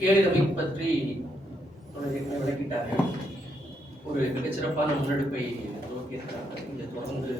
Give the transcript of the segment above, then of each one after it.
கேளிரமை பற்றி விளக்கிட்டாங்க. ஒரு மிகச்சிறப்பான முன்னெடுப்பை நோக்கியிருக்கிறாங்க. இதை தொடர்ந்து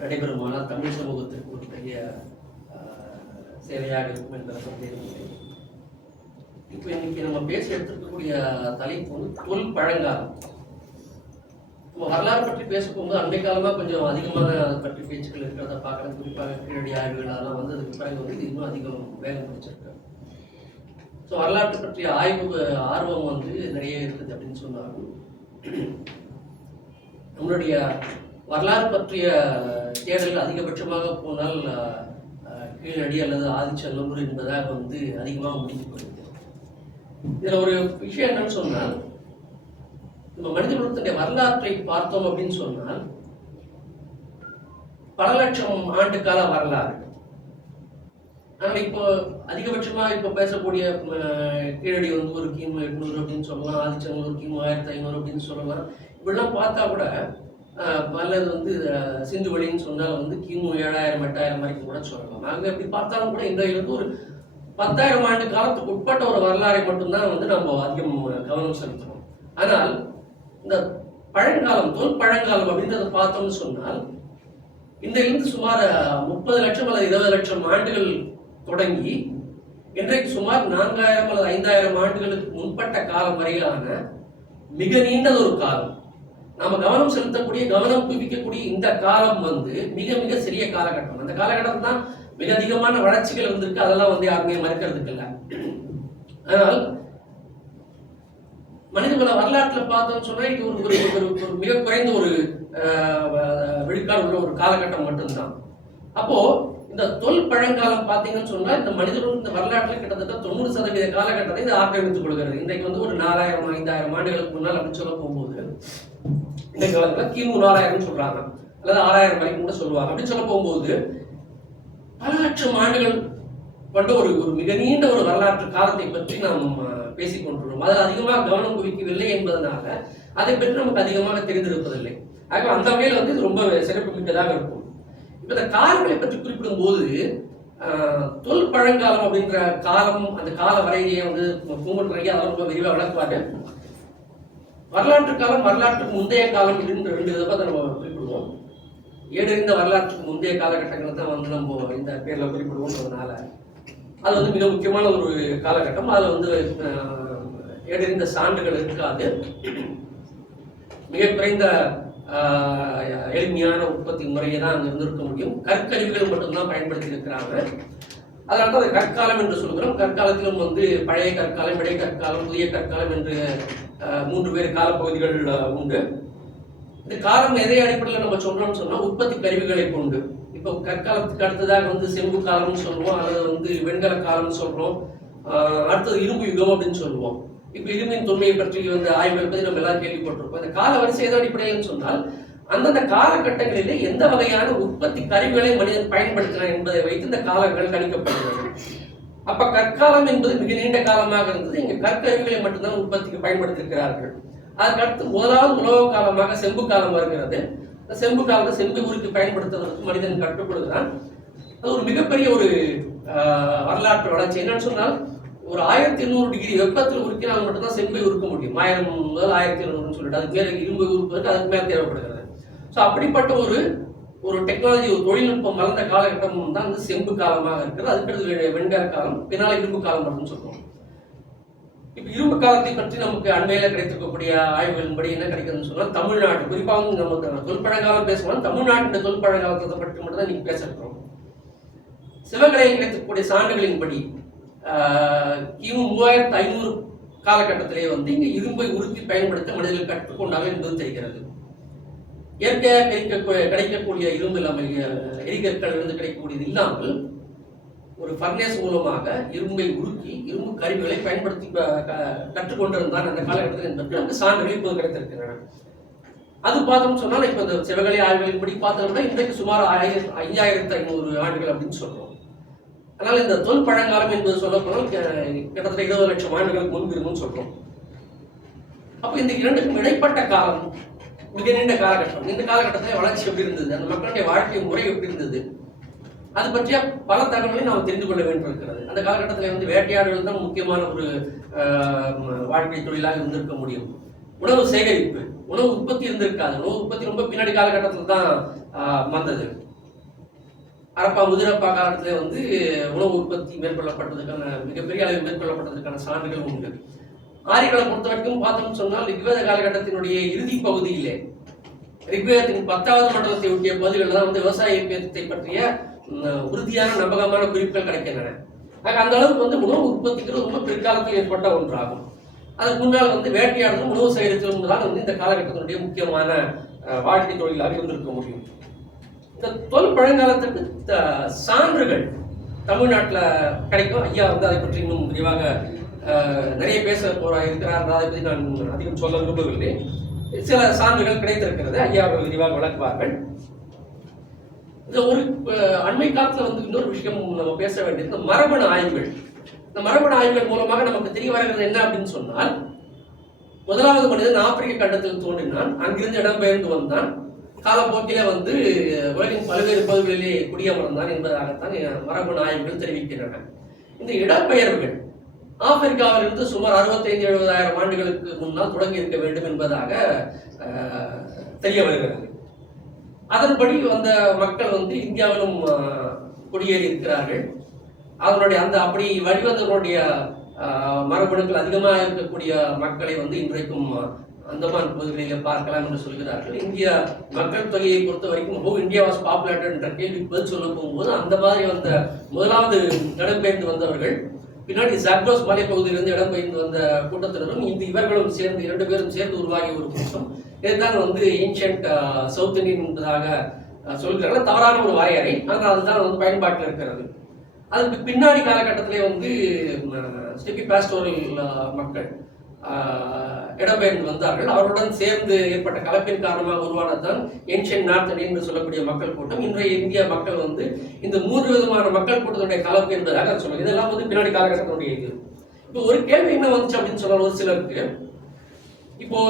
நடைபெறுமானால் தமிழ் சமூகத்திற்கு ஒரு பெரிய சேவையாக இருக்கும் என்ற சந்தேகம் இல்லை. இப்போ இன்னைக்கு நம்ம பேச எடுத்துக்கக்கூடிய தலைப்பு வந்து தொல் பழங்காலம். நம்ம வரலாறு பற்றி பேச போகும்போது அன்றைய காலமாக கொஞ்சம் அதிகமான அதை பற்றி பேச்சுக்கள் இருக்கிறத பார்க்குறது, குறிப்பாக கீழடி ஆய்வுகள் அதெல்லாம் வந்து அதுக்கு பிறகு வந்து இது இன்னும் அதிகம் வேகம் பிடிச்சிருக்கு. ஸோ வரலாற்று பற்றிய ஆர்வம் வந்து நிறைய இருக்குது அப்படின்னு சொன்னாலும் நம்மளுடைய வரலாறு பற்றிய தேடல்கள் அதிகபட்சமாக போனால் கீழடி அல்லது ஆதிச்சநல்லூர் என்பதாக வந்து அதிகமாக முடிக்கப்படுது. இதில் ஒரு விஷயம் என்னன்னு சொன்னால், நம்ம மனித குலத்தினுடைய வரலாற்றை பார்த்தோம் அப்படின்னு சொன்னால் பல லட்சம் ஆண்டு கால வரலாறு. ஆனால் இப்போ அதிகபட்சமாக இப்போ பேசக்கூடிய கீழடி வந்து ஒரு கிமு 800 அப்படின்னு சொல்லலாம், ஆதிச்சநல்லூர் கிமு 1500 அப்படின்னு சொல்லலாம். இப்படிலாம் பார்த்தா கூட அல்லது வந்து சிந்து வெளின்னு சொன்னால் வந்து கிமு 7000 8000 வரைக்கும் கூட சொல்லலாம். நாங்கள் எப்படி பார்த்தாலும் கூட இன்றையிலிருந்து ஒரு 10,000 ஆண்டு காலத்துக்கு உட்பட்ட ஒரு வரலாறை மட்டும்தான் வந்து நம்ம அதிகம் கவனம் செலுத்தணும். ஆனால் இந்த பழங்காலம், தொல் பழங்காலம் அப்படின்றத பார்த்தோம்னு சொன்னால் இன்றையிலிருந்து சுமார் 30 லட்சம் அல்லது 20 லட்சம் ஆண்டுகள் தொடங்கி இன்றைக்கு சுமார் 4000 அல்லது 5000 ஆண்டுகளுக்கு முன்பட்ட காலம் வரையிலான மிக நீண்டது ஒரு காலம். நாம கவனம் செலுத்தக்கூடிய, கவனம் குவிக்கக்கூடிய இந்த காலம் வந்து மிக மிக சிறிய காலகட்டம். அந்த காலகட்டம் தான் மிக அதிகமான வளர்ச்சிகள் வந்திருக்கு. அதெல்லாம் வந்து யாருமே மறுக்கிறதுக்கு இல்லை. ஆனால் மனிதகுல வரலாற்றில் பார்த்தோம்னு சொன்னா இது ஒரு மிக குறைந்த ஒரு விழுக்காடு உள்ள ஒரு காலகட்டம் மட்டும்தான். அப்போ இந்த தொல் பழங்காலம் பார்த்தீங்கன்னு சொன்னா இந்த மனிதர்கள் இந்த வரலாற்றில் கிட்டத்தட்ட 90% காலகட்டத்தை இது ஆக்கிரமித்துக் கொள்கிறது. இன்றைக்கு வந்து ஒரு 4000 5000 ஆண்டுகளுக்கு முன்னால் அப்படின்னு சொல்ல போகும்போது இந்த காலத்துல கிமு 4000 சொல்றாங்க, அல்லது 6000 வரைக்கும் கூட சொல்லுவாங்க. அப்படின்னு சொல்ல போகும்போது பல லட்சம் ஆண்டுகள் கொண்ட ஒரு மிக நீண்ட ஒரு வரலாற்று காலத்தை பற்றி நாம் பேசிக் கொண்டுள்ளோம். அதில் அதிகமாக கவனம் குவிக்கவில்லை என்பதனால அதை பற்றி நமக்கு அதிகமாக தெரிந்திருப்பதில்லை. ஆக அந்த வகையில் வந்து இது ரொம்ப சிறப்பு மிக்கதாக இருக்கும். இப்ப இந்த காலங்களை பற்றி குறிப்பிடும் போது தொல் பழங்காலம் அப்படின்ற காலம், அந்த கால வரையிலேயே வந்து பூங்குன்றரையே அதெல்லாம் ரொம்ப விரிவாக விளக்குவாரு. வரலாற்று காலம், வரலாற்றுக்கு முந்தைய காலம் அப்படின்னு 2 விதமாக நம்ம குறிப்பிடுவோம். ஏடறிந்த வரலாற்றுக்கு முந்தைய காலகட்டங்களை தான் வந்து நம்ம இந்த பேர்ல குறிப்பிடுவோம்ன்றதுனால அது வந்து மிக முக்கியமான ஒரு காலகட்டம். அதில் வந்து ஏடறிந்த சான்றுகள் இருக்காது. மிக குறைந்த எளிமையான உற்பத்தி முறையை தான் அங்கே இருந்திருக்க முடியும். கற்கருவிகள் மட்டும்தான் பயன்படுத்தி இருக்கிறாங்க. அதனால தான் அதை கற்காலம் என்று சொல்கிறோம். கற்காலத்திலும் வந்து பழைய கற்காலம், இடைய கற்காலம், புதிய கற்காலம் என்று 3 வேறு காலப்பகுதிகள் உண்டு. இந்த காலம் எதை அடிப்படையில் நம்ம சொல்றோம்னு சொன்னா உற்பத்தி கருவிகளை கொண்டு. இப்போ கற்காலத்துக்கு அடுத்ததாக வந்து செம்பு காலம்னு சொல்லுவோம், அல்லது வந்து வெண்கல காலம்னு சொல்றோம், அடுத்தது இரும்பு யுகம் அப்படின்னு சொல்லுவோம். இப்போ இரும்பின் தொன்மையை பற்றி வந்து ஆய்வுகள் பற்றி நம்ம எல்லாம் கேள்விப்பட்டிருப்போம். இந்த கால வரிசை எதை அடிப்படையில் சொன்னால் அந்தந்த காலகட்டங்களிலே எந்த வகையான உற்பத்தி கருவிகளை மனிதன் பயன்படுத்தினார் என்பதை வைத்து இந்த காலங்கள் கணிக்கப்படுகிறது. அப்ப கற்காலம் என்பது மிக நீண்ட காலமாக இருந்தது. இங்க கற்கருவிகளை மட்டும்தான் உற்பத்திக்கு பயன்படுத்தியிருக்கிறார்கள். அதுக்கு அடுத்து முதலாவது உலக காலமாக செம்பு காலம் வருகிறது. செம்பு காலத்தை செம்பு உருக்கு பயன்படுத்துவதற்கு மனிதன் கற்றுக்கொள்கிறான். அது ஒரு மிகப்பெரிய ஒரு வரலாற்று வளர்ச்சி. என்னன்னு சொன்னால் ஒரு 1800 டிகிரி வெப்பத்தில் உருக்கினால் மட்டும்தான் செம்பை உருக்க முடியும். 1000 முதல் 1800 சொல்லிட்டு அதுக்கு மேல இரும்பு உருப்பதற்கு அதுக்கு மேல தேவைப்படுகிறது. ஸோ அப்படிப்பட்ட ஒரு டெக்னாலஜி, ஒரு தொழில்நுட்பம் வளர்ந்த காலகட்டம் தான் வந்து செம்பு காலமாக இருக்கிறது. அதுக்கடுத்து வெண்கல காலம், பின்னால் இரும்பு காலம் அப்படின்னு சொல்றோம். இப்ப இரும்பு காலத்தை பற்றி நமக்கு அண்மையில கிடைத்திருக்கக்கூடிய ஆய்வுகளின்படி என்ன கிடைக்குதுன்னு சொன்னா தமிழ்நாடு, குறிப்பாக நம்ம தொல்பழங்காலம் பேசணும், தமிழ்நாட்டின் தொல்பழங்காலத்தை பற்றி மட்டும் தான் நீங்க பேச இருக்கிறோம். சிவகலையில் கிடைக்கக்கூடிய சான்றுகளின்படி கிமு 3500 காலகட்டத்திலேயே வந்து இங்க இரும்பை உருக்கி பயன்படுத்த மனிதர்கள் கற்றுக்கொண்டார்கள் என்பது தெரிகிறது. இயற்கையாக கிடைக்கக்கூடிய இரும்பு இல்லாமல், எரிகற்கள் இருந்து கிடைக்கக்கூடியது இல்லாமல் ஒரு ஃபர்னேஸ் மூலமாக இரும்பை உருக்கி இரும்பு கருவிகளை பயன்படுத்தி கற்றுக்கொண்டிருந்தான் அந்த காலகட்டத்தில் என்பதற்கு நமக்கு சான்றுகள் இப்போது கிடைத்திருக்கின்றன. அது பார்த்தோம்னு சொன்னால் இப்போ இந்த சிவகலை ஆய்வுகளின்படி பார்த்தோம்னா இன்றைக்கு சுமார் 5500 ஆண்டுகள் அப்படின்னு சொல்றோம். அதனால இந்த தொல் பழங்காலம் என்பது சொல்லப்போனால் கிட்டத்தட்ட 20 லட்சம் ஆண்டுகளுக்கு முன்பு இருக்குன்னு சொல்றோம். அப்போ இந்த இரண்டுக்கும் இடைப்பட்ட காலம் மிக நீண்ட காலகட்டம். இந்த காலகட்டத்தில் வளர்ச்சி எப்படி இருந்தது, அந்த மக்களுடைய வாழ்க்கை முறை எப்படி இருந்தது, அது பற்றிய பல தகவல்களை நாம் தெரிந்து கொள்ள வேண்டியிருக்கிறது. அந்த காலகட்டத்தில் வந்து வேட்டையாடுகள் தான் முக்கியமான ஒரு வாழ்க்கை தொழிலாக இருந்திருக்க முடியும். உணவு சேகரிப்பு, உணவு உற்பத்தி இருந்திருக்காது. உணவு உற்பத்தி ரொம்ப பின்னாடி காலகட்டத்தில் தான் வந்தது. அரப்பா முதிரப்பா காலத்தில் வந்து உணவு உற்பத்தி மேற்கொள்ளப்பட்டதுக்கான மிகப்பெரிய அளவில் மேற்கொள்ளப்பட்டதற்கான சான்றுகள் உண்டு. ஆரியர்களை பொறுத்த வரைக்கும் பார்த்தோம்னு சொன்னால் ரிக்வேத காலகட்டத்தினுடைய இறுதி பகுதியிலே ரிக்வேதத்தின் 10வது மண்டலத்தை ஒட்டிய பகுதிகளில் தான் வந்து விவசாயத்தை பற்றிய உறுதியான நம்பகமான குறிப்புகள் கிடைக்கின்றன. அந்த அளவுக்கு வந்து உணவு உற்பத்திங்கிறது ரொம்ப பிற்காலத்தில் ஏற்பட்ட ஒன்றாகும். அதுக்கு முன்னால் வந்து வேட்டையாடுதலும் உணவு சேகரித்தலும் தான் வந்து இந்த காலகட்டத்தினுடைய முக்கியமான வாழ்க்கை தொழிலாக இருந்திருக்க முடியும். இந்த தொல் பழங்காலத்துக்கு சான்றுகள் தமிழ்நாட்டில் கிடைக்கும். ஐயா வந்து அதை பற்றி இன்னும் விரிவாக நிறைய பேச இருக்கிறார். அதை பற்றி நான் அதிகம் சொல்ல விரும்பவில்லை. சில சான்றுகள் கிடைத்திருக்கிறது. ஐயா அவர்கள் விரிவாக விளக்குவார்கள். இந்த ஒரு அண்மை காலத்தில் வந்து இன்னொரு விஷயம் நம்ம பேச வேண்டியது இந்த மரபணு ஆய்வுகள். இந்த மரபணு ஆய்வுகள் மூலமாக நமக்கு தெரிய வருகிறது என்ன அப்படின்னு சொன்னால், முதலாவது மனிதன் ஆப்பிரிக்க கண்டத்தில் தோன்றினான், அங்கிருந்து இடம்பெயர்ந்து வந்தான், காலப்போக்கில வந்து உலகின் பல்வேறு பகுதிகளிலே குடியமர்ந்தான் என்பதாகத்தான் மரபணு ஆய்வுகள் தெரிவிக்கின்றன. இந்த இடம்பெயர்வுகள் ஆப்பிரிக்காவிலிருந்து சுமார் 65,000-70,000 ஆண்டுகளுக்கு முன்னால் தொடங்கி இருக்க வேண்டும் என்பதாக தெரிய வருகிறது. அதன்படி வந்த மக்கள் வந்து இந்தியாவிலும் குடியேறி இருக்கிறார்கள். அதனுடைய அந்த அப்படி வழிவந்தவர்களுடைய மரபணுக்கள் அதிகமாக இருக்கக்கூடிய மக்களை வந்து இன்றைக்கும் அந்தமான் பகுதிகளில் பார்க்கலாம் என்று சொல்கிறார்கள். இந்திய மக்கள் தொகையை பொறுத்த வரைக்கும் ஹோ இந்தியா வாஸ் பாப்புலேட்டட் என்ற கேள்விக்கு பதில் சொல்ல போகும்போது அந்த மாதிரி வந்த முதலாவது இடம்பெயர்ந்து வந்தவர்கள் பின்னாடி ஜாக்டோஸ் மலைப்பகுதியிலிருந்து இடம்பெயர்ந்து வந்த கூட்டத்தினரும் இவர்களும் சேர்ந்து 2 பேரும் சேர்ந்து உருவாகிய ஒரு கூட்டம். இதுதான் வந்து ஏன்ஷியன்ட் சவுத் இந்தியன் என்பதாக சொல்கிறார்கள். தவறான ஒரு வரையறை, ஆனால் அதுதான் வந்து பயன்பாட்டில் இருக்கிறது. அதுக்கு பின்னாடி காலகட்டத்திலே வந்து ஸ்டெப்பி பாஸ்டோரல் மக்கள் இடம்பெயர்ந்து வந்தார்கள். அவருடன் சேர்ந்து ஏற்பட்ட கலப்பின் காரணமாக உருவானதுதான் ஏன்ஷியன்ட் நார்த் இந்தியன் என்று சொல்லக்கூடிய மக்கள் கூட்டம். இன்றைய இந்திய மக்கள் வந்து இந்த 3 விதமான மக்கள் கூட்டத்தினுடைய கலப்பு என்பதாக சொல்லுவாங்க. இதெல்லாம் வந்து பின்னாடி காலகட்டத்தினுடைய இது. இப்போ ஒரு கேள்வி என்ன வந்துச்சு அப்படின்னு சொன்னால், ஒரு சிலருக்கு இப்போ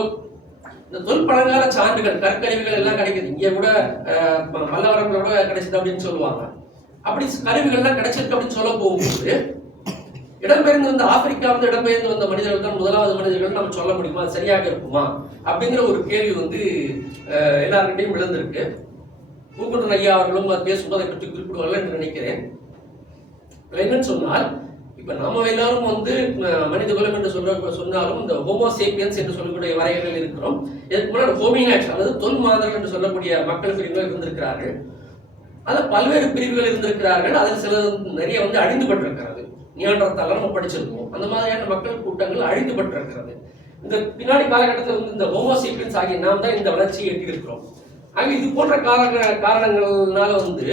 இந்த தொல் பழங்கால சான்றுகள் கற்கருவிகள் எல்லாம் கிடைக்குது. இங்கே கூட பல்லவரங்களோட கிடைச்சது அப்படின்னு சொல்லுவாங்க. அப்படி கருவிகள்லாம் கிடைச்சிருக்கு அப்படின்னு சொல்ல போகும்போது இடம்பெயர்ந்து வந்த ஆப்பிரிக்காவிலிருந்து இடம்பெயர்ந்து வந்த மனிதர்கள் தான் முதலாவது மனிதர்கள் நம்ம சொல்ல முடியுமா, சரியாக இருக்குமா அப்படிங்கிற ஒரு கேள்வி வந்து எல்லாருக்கிட்டையும் விழுந்திருக்கு. பூக்குன்றன் ஐயா அவர்களும் அது பேசும்போது அதை பற்றி குறிப்பிடுவார்கள் என்று நினைக்கிறேன். என்னன்னு சொன்னால், இப்ப நாம எல்லாரும் வந்து மனித குலம் என்று சொன்னாலும் இந்த ஹோமோசேப்பியன்ஸ் என்று சொல்லக்கூடிய வரையறையில் இருக்கிறோம். இதற்கு முன்னாடி ஹோமினாட்ஸ் அதாவது தொல் மாதர்கள் என்று சொல்லக்கூடிய மக்கள் பிரிவுகள் இருந்திருக்கிறார்கள். அதில் பல்வேறு பிரிவுகள் இருந்திருக்கிறார்கள். அதில் சில நிறைய வந்து அழிந்து பட்டிருக்கிறது. நியாண்டர்தாலர் நம்ம படிச்சிருக்கோம். அந்த மாதிரியான மக்கள் கூட்டங்கள் அழிந்து பட்டிருக்கிறது. இந்த பின்னாடி காலகட்டத்தில் வந்து இந்த ஹோமோசேப்பியன்ஸ் ஆகிய நாம் தான் இந்த வளர்ச்சியை எட்டியிருக்கிறோம். ஆக இது போன்ற காரணங்கள்னால வந்து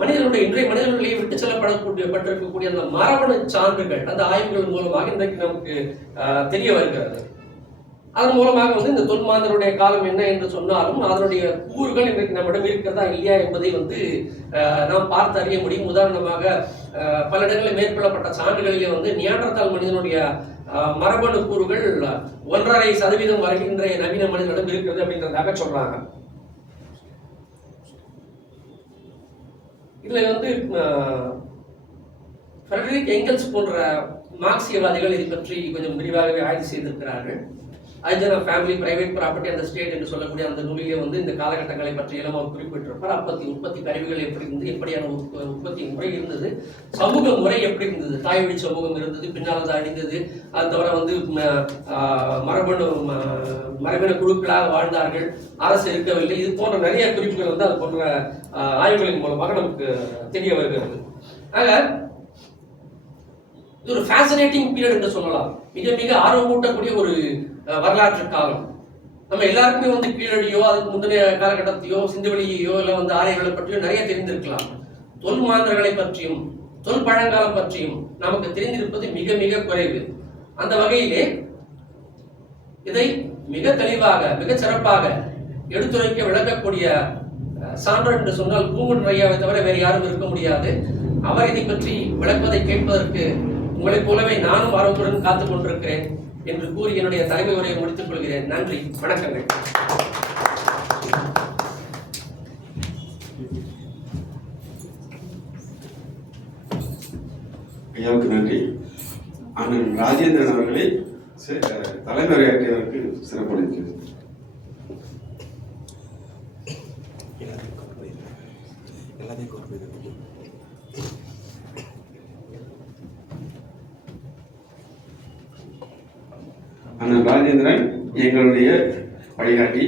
இன்றைய மனிதர்களை விட்டு செல்லப்பட்டிருக்கக்கூடிய அந்த மரபணு சான்றுகள் அந்த ஆய்வுகள் மூலமாக இன்றைக்கு நமக்கு தெரிய வருகிறது. அதன் மூலமாக வந்து இந்த தொன்மாந்தருடைய காலம் என்ன என்று சொன்னாலும் அதனுடைய கூறுகள் இன்றைக்கு நம்மிடம் இருக்கிறதா இல்லையா என்பதை வந்து நாம் பார்த்து அறிய முடியும். உதாரணமாக பல இடங்களில் மேற்கொள்ளப்பட்ட சான்றுகளிலே வந்து நியாண்டர்தால் மனிதனுடைய மரபணு கூறுகள் 1.5% வரை இன்றைய நவீன மனிதனிடம் இருக்கிறது அப்படின்றதாக சொல்றாங்க. இதுல வந்து ஃப்ரெடரிக் எங்கெல்ஸ் போன்ற மார்க்சியவாதிகள் இதை பற்றி கொஞ்சம் விரிவாகவே ஆய்வு செய்திருக்கிறார்கள். Origin of family, private property அந்த ஸ்டேட் என்று சொல்லக்கூடிய அந்த நூலிலே வந்து இந்த காலகட்டங்களை பற்றியெல்லாம் அவர் குறிப்பிட்டிருப்பார். உற்பத்தி கருவிகள் எப்படி இருந்தது, எப்படியான உற்பத்தி முறை இருந்தது, சமூக முறை எப்படி இருந்தது, தாய்வழி சமூகம் இருந்தது, பின்னால் அது அழிந்தது, அது தவிர வந்து மரபணு குழுக்களாக வாழ்ந்தார்கள், அரசு இருக்கவில்லை, இது போன்ற நிறைய குறிப்புகள் வந்து அது போன்ற ஆய்வுகளின் மூலமாக நமக்கு தெரிய வருகிறது. ஆக இது ஒரு ஃபேசினேட்டிங் பீரியட் என்று சொல்லலாம். மிக மிக ஆர்வமூட்டக்கூடிய ஒரு வரலாற்று காலம். நம்ம எல்லாருக்குமே வந்து கீழடியோ அதுக்கு முந்தைய காலகட்டத்தையோ சிந்துவெளியோ இல்லை வந்து ஆரியர்களை பற்றியோ நிறைய தெரிந்திருக்கலாம். தொல் மாந்தர்களை பற்றியும் தொல் பழங்காலம் பற்றியும் நமக்கு தெரிந்திருப்பது மிக மிக குறைவு. அந்த வகையிலே இதை மிக தெளிவாக மிக சிறப்பாக எடுத்துரைக்க விளக்கக்கூடிய சான்றோர் என்று சொன்னால் பூங்குன்றன் ஐயாவை தவிர வேறு யாரும் இருக்க முடியாது. அவர் இதை பற்றி விளக்குவதை கேட்பதற்கு உங்களைப் போலவே நானும் ஆர்வத்துடன் காத்துக் கொண்டிருக்கிறேன் என்று கூறி என்னுடைய தலைமை உரையை முடித்துக் கொள்கிறேன். நன்றி, வணக்கங்கள். ஐயாவுக்கு நன்றி. அண்ணன் ராஜேந்திரன் அவர்களை தலைமையுரையாற்றியவருக்கு சிறப்பளிக்கிறது. அண்ணன் ராஜேந்திரன் எங்களுடைய வழிகாட்டி.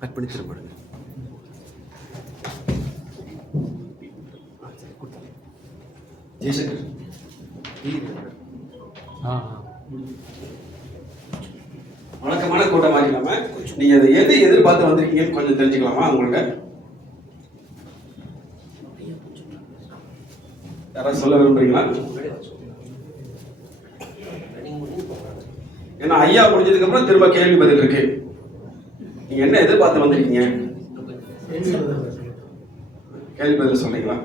கட் பண்ணி திரும்பிடுங்க. ஜெய்சங்கர் வழக்கமான கூட்டம் மாதிரி இல்லாம நீங்க அதை எதிர்பார்த்து வந்திருக்கீங்கன்னு கொஞ்சம் தெரிஞ்சுக்கலாமா? உங்களுக்கு யாராவது சொல்ல விரும்புறீங்களா? ஏன்னா ஐயா முடிஞ்சதுக்கு அப்புறம் திரும்ப கேள்வி பதில் இருக்கு. நீங்க என்ன எதிர்பார்த்து வந்திருக்கீங்க? கேள்வி பதில் சொல்றீங்களா?